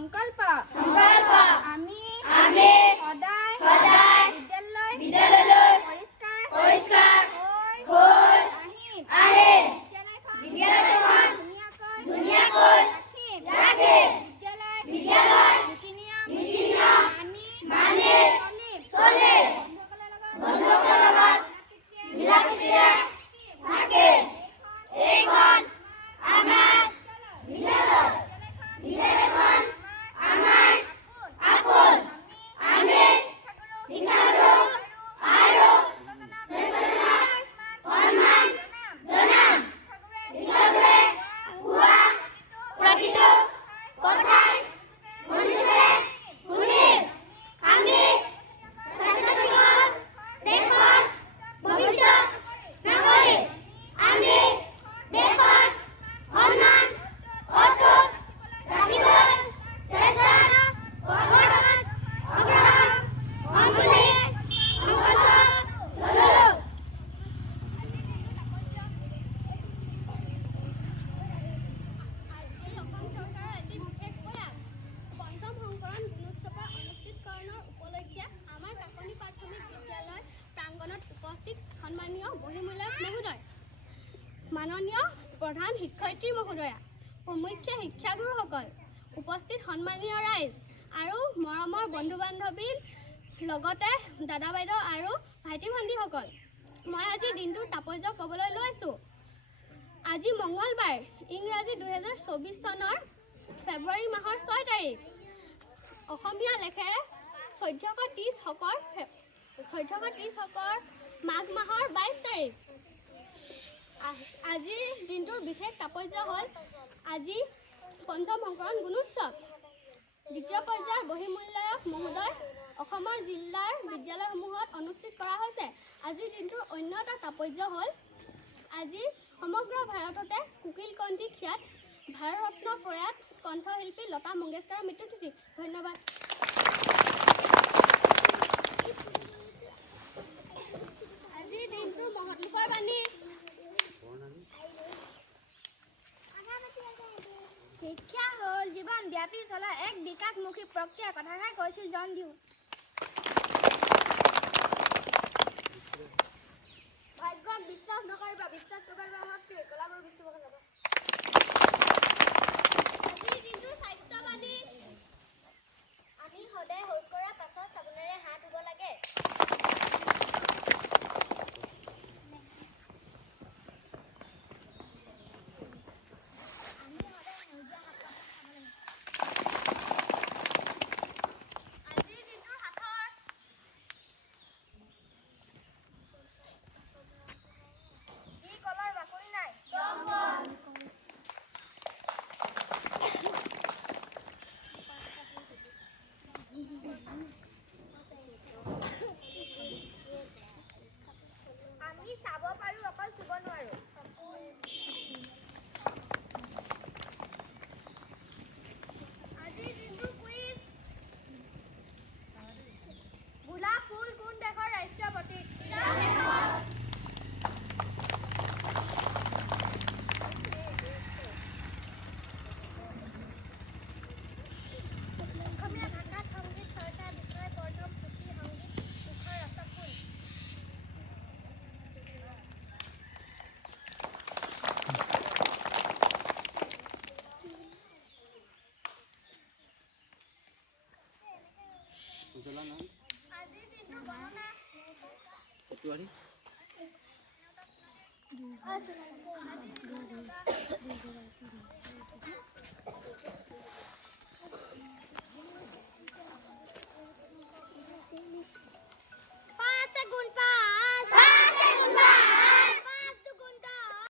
সংকল্প আমি সদায় বিদ্যালয়লৈ পৰিষ্কাৰ হৈ আহিম। বিদ্যালয়খন ধুনীয়াকৈ ৰাখিম। বিদ্যালয় নীতি নিয়ম মানি চলিম। বন্ধুসকলৰ লগত মিলা-প্ৰীতিৰে থাকিম। এইখন আমাৰ বিদ্যালয়। বিদ্যালয়খন আমাৰ আপোন। আমি শিক্ষাগুৰু আৰু জ্যেষ্ঠজনক সন্মান জনাম। শিক্ষাগুৰুৱে কোৱা প্ৰতিটো কথাই মনোযোগেৰে শুনিম। আমি ছাত্ৰ-ছাত্ৰীসকল দেশৰ ভৱিষ্যত নাগৰিক। আমি দেশৰ সন্মান অটুট ৰাখিবলৈ চেষ্টা কৰাত অগ্ৰসৰ হ'ম বুলি সংকল্প ল'লোঁ। এই অসম চৰকাৰৰ এটি বিশেষ প্ৰয়াস। পঞ্চম সংকৰণ গুণোৎসৱৰ অনুষ্ঠিতকৰণৰ উপলক্ষে আমাৰ কাকনি প্ৰাথমিক বিদ্যালয় প্ৰাংগণত উপস্থিত সন্মানীয় বহিমূল্যক মহোদয়, মাননীয় প্ৰধান শিক্ষয়িত্ৰী মহোদয়া, মুখ্য শিক্ষাগুৰুসকল, উপস্থিত সন্মানীয় ৰাইজ আৰু মৰমৰ বন্ধু-বান্ধৱীৰ লগতে দাদা বাইদেউ আৰু ভাইটি ভণ্টিসকল, মই আজি দিনটোৰ তাৎপৰ্য ক'বলৈ লৈছোঁ। আজি মঙলবাৰ, ইংৰাজী 2024 চনৰ ফেব্ৰুৱাৰী মাহৰ 6 তাৰিখ। অসমীয়া লেখেৰে 1430 শকৰ মাঘ মাহৰ 22 তাৰিখ। আজিৰ দিনটোৰ বিশেষ তাৎপৰ্য হ'ল আজি পঞ্চম সংকৰণ গুণোৎসৱ। দ্বিতীয় পৰ্যায়ৰ বহিমূল্যায়ক মহোদয় অসমৰ জিলাৰ বিদ্যালয়সমূহত অনুষ্ঠিত কৰা হৈছে। আজিৰ দিনটোৰ অন্য এটা তাৎপৰ্য হ'ল আজি সমগ্ৰ ভাৰততে কোকিল কণ্ঠী খ্যাত ভাৰতৰত্ন প্ৰয়াত কণ্ঠশিল্পী লতা মংগেশকাৰৰ মৃত্যুতিথি। ধন্যবাদ। আজিৰ দিনটোৰ মহৎলোকৰ বাণী। শিক্ষা হ'ল জীৱন ব্যাপী চলা এক বিকাশমুখী প্ৰক্ৰিয়া। কথাষাৰ কৈছিল জন ডিউ। ভাগ্যক বিশ্বাস নকৰিবা, বিশ্বাস নকৰিবা শক্তি। কলাবোৰ বিষ্ণু ভগৱান। আজিৰ দিনটোৰ স্বাস্থ্যবাণী। আমি সদায় শৌচ কৰাৰ পাছত চাবোনেৰে হাত ধুব লাগে। আজিৰ দিনটোৰ সাঁথৰ। কি কলৰ বাকলি নাই? আমি চাব পাৰোঁ, অকল চুব নোৱাৰোঁ। আজিৰ দিনটোৰ কুইজ। গোলাপ ফুল কোন দেশৰ ৰাষ্ট্ৰীয় প্ৰতীক? অসমীয়া ভাষাত সংগীত চৰ্চাৰ বিষয়ে প্ৰথম পুথি সংগীত মুখৰ ৰচক কোন? আজিৰ দিনটোৰ গণনা।